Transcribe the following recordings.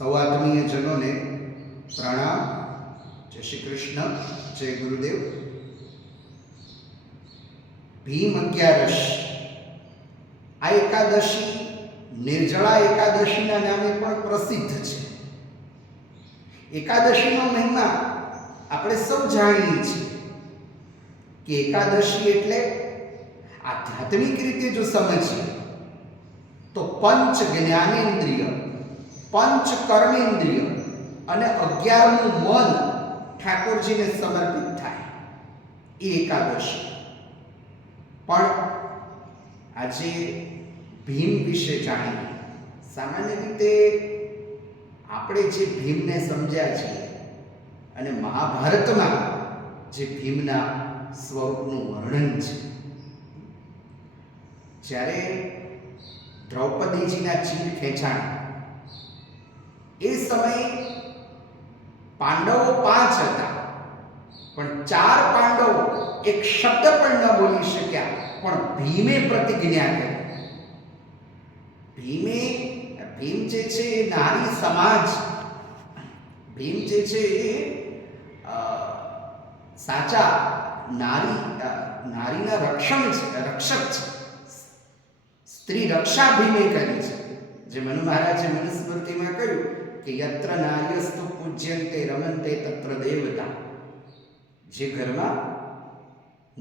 સૌ આત્મીય જનોને પ્રણામ. જય શ્રી કૃષ્ણ. જય ગુરુદેવ. ભીમ અગિયારસ. આ એકાદશી નિર્જળા એકાદશીના નામે પણ પ્રસિદ્ધ છે. એકાદશીનો મહિમા આપણે સૌ જાણીએ છીએ કે એકાદશી એટલે આધ્યાત્મિક રીતે જો સમજીએ તો પંચ જ્ઞાનેન્દ્રિય પંચ કર્મેન્દ્રિય અને અગિયારમું મન ઠાકોરજીને સમર્પિત થાય. એ એકાદશી. પણ આજે ભીમ વિશે જાણીએ. સામાન્ય રીતે આપણે જે ભીમને સમજ્યા છીએ અને મહાભારતમાં જે ભીમના સ્વરૂપનું વર્ણન છે. જ્યારે દ્રૌપદીજીના ચીર ખેંચાણ એ સમયે પાંડવો પાંચ હતા. પણ ચાર પાંડવો એક શબ્દ પણ ન બોલી શક્યા પણ ભીમે પ્રતિજ્ઞા કરી. ભીમે ભીમ જે છે એ નારી સમાજ ભીમ જે છે એ અ, સાચા નારી અ, નારીના રક્ષણ છે રક્ષક છે. સ્ત્રી રક્ષા ભીમે કરી છે. જે મનુ મહારાજે મનુસ્મૃતિમાં કહ્યું કે યત્ર નાર્યસ્તુ પૂજ્યંતે રમંતે તત્ર દેવતા. જે ઘરમાં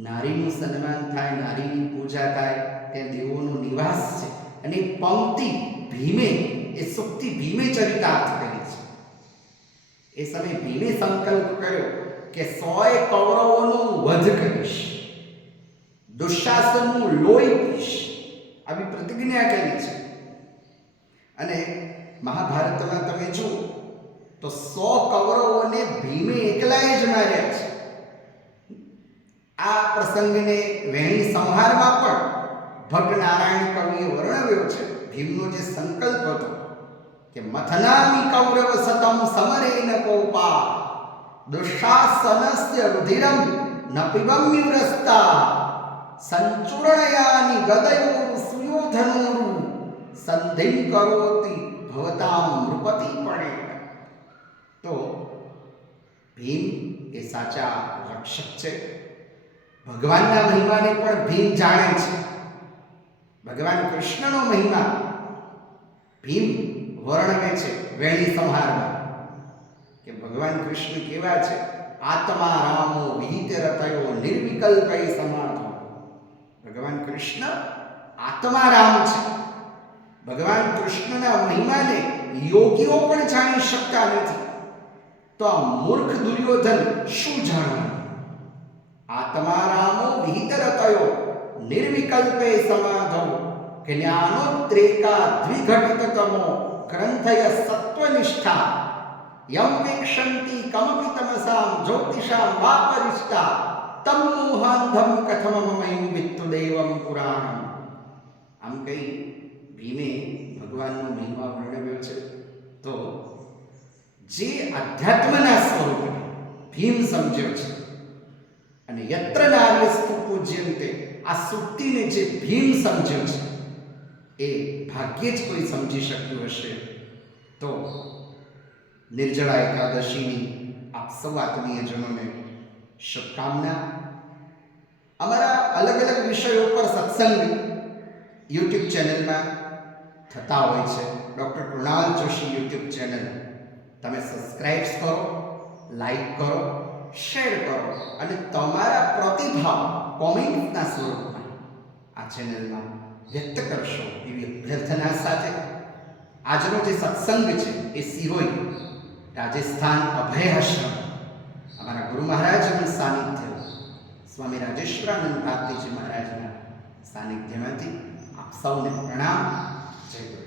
નારીનું સન્માન થાય, નારીની પૂજા થાય, ત્યાં દેવોનો નિવાસ છે. અને પંક્તિ ભીમે, એ સુક્તિ ભીમે ચરિતાર્થ કરી છે. એ સમયે ભીમે સંકલ્પ કર્યો કે સોય કૌરવોનું વધ કરીશ, દુશાસનનું લોહી પીશ. આવી પ્રતિજ્ઞા કરી છે. અને મહાભારતમાં તમે જુઓ તો સો કૌરવોને ભીમે એકલાએ જ માર્યા છે. આ પ્રસંગને વહેણી સંહારમાં પણ ભટ્ટ નારાયણ કવિએ વર્ણવ્યો છે. ભીમનો જે સંકલ્પ હતો કે મથનામી કૌરવ સતમ સમરેન કોપા, દુશાસનસ્ય રુધિરમ ન પિબમ્યુરસ્તા સંચૂર્ણયાની ગદયોર સુયોધનોરુ, સંધિમ કરોતિ ભવતામ નૃપતિ પડે તો ભીમ એ સાચા રક્ષક છે. ભગવાનના મહિમાને પણ ભીમ જાણે છે. ભગવાન કૃષ્ણનો મહિમા ભીમ વર્ણવે છે વેણી સંહારમાં. કે ભગવાન કૃષ્ણ કેવા છે? આત્મા રામો વિહિત રતયો નિર્વિકલ્પ સમાધો ભગવાન કૃષ્ણ આત્મા રામ છે. ભગવાન કૃષ્ણના મહિમાને યોગીઓ પણ જાણી શકતા નથી. તો આ મૂર્ખ દુર્યોધન શું જાણવાનું? આત્મા રામો વિહિતરતયો નિર્વિકલ્પે સમાધો જ્ઞાનોદ્રેકા દ્વિઘટિતતમો, ગ્રંથય સત્વનિષ્ઠા, યમ વિક્ષંતિ કમપી તમસામ જ્યોતિષામ વાપરિષ્ઠા તમ મોહાંધમ કથમમયમ વિત્તુ દેવમ પુરાણમ આમ કઈ ભીમે ભગવાનનો મહિમા વર્ણવ્યો છે. તો જે અધ્યાત્મના સ્વરૂપને ભીમ સમજ્યો છે અને યત્ર નાર્યસ્તુ પૂજ્યંતે આ સુક્તિને જે ભીમ સમજ્યો છે, એ ભાગ્યે જ કોઈ સમજી શક્યું હશે. તો નિર્જળા એકાદશીની આપ સૌ આત્મીયજનોને શુભકામના. અમારા અલગ અલગ વિષયો પર સત્સંગ યુટ્યુબ ચેનલમાં થતા હોય છે. Doctor Krunal Joshi YouTube channel. તમે સબસ્ક્રાઈબ કરો લાઈક કરો, શેર કરો અને તમારા પ્રતિભાવ કોમેન્ટના સ્વરૂપમાં આ ચેનલમાં વ્યક્ત કરશો એવી અભ્યર્થના સાથે. આજનો જે સત્સંગ છે એ સિરોઈ રાજસ્થાન અભયાશ્રમ અમારા ગુરુ મહારાજનું સાનિધ્ય, સ્વામી રાજેશ્વરાનંદ ભારતીજી મહારાજના સાનિધ્યમાંથી આપ સૌને પ્રણામ. જય ગુરુ